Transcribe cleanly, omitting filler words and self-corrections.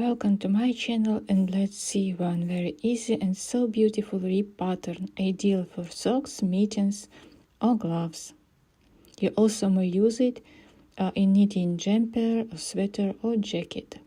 Welcome to my channel, and let's see one very easy and so beautiful rib pattern, ideal for socks, mittens or gloves. You also may use it in knitting jumper, or sweater or jacket.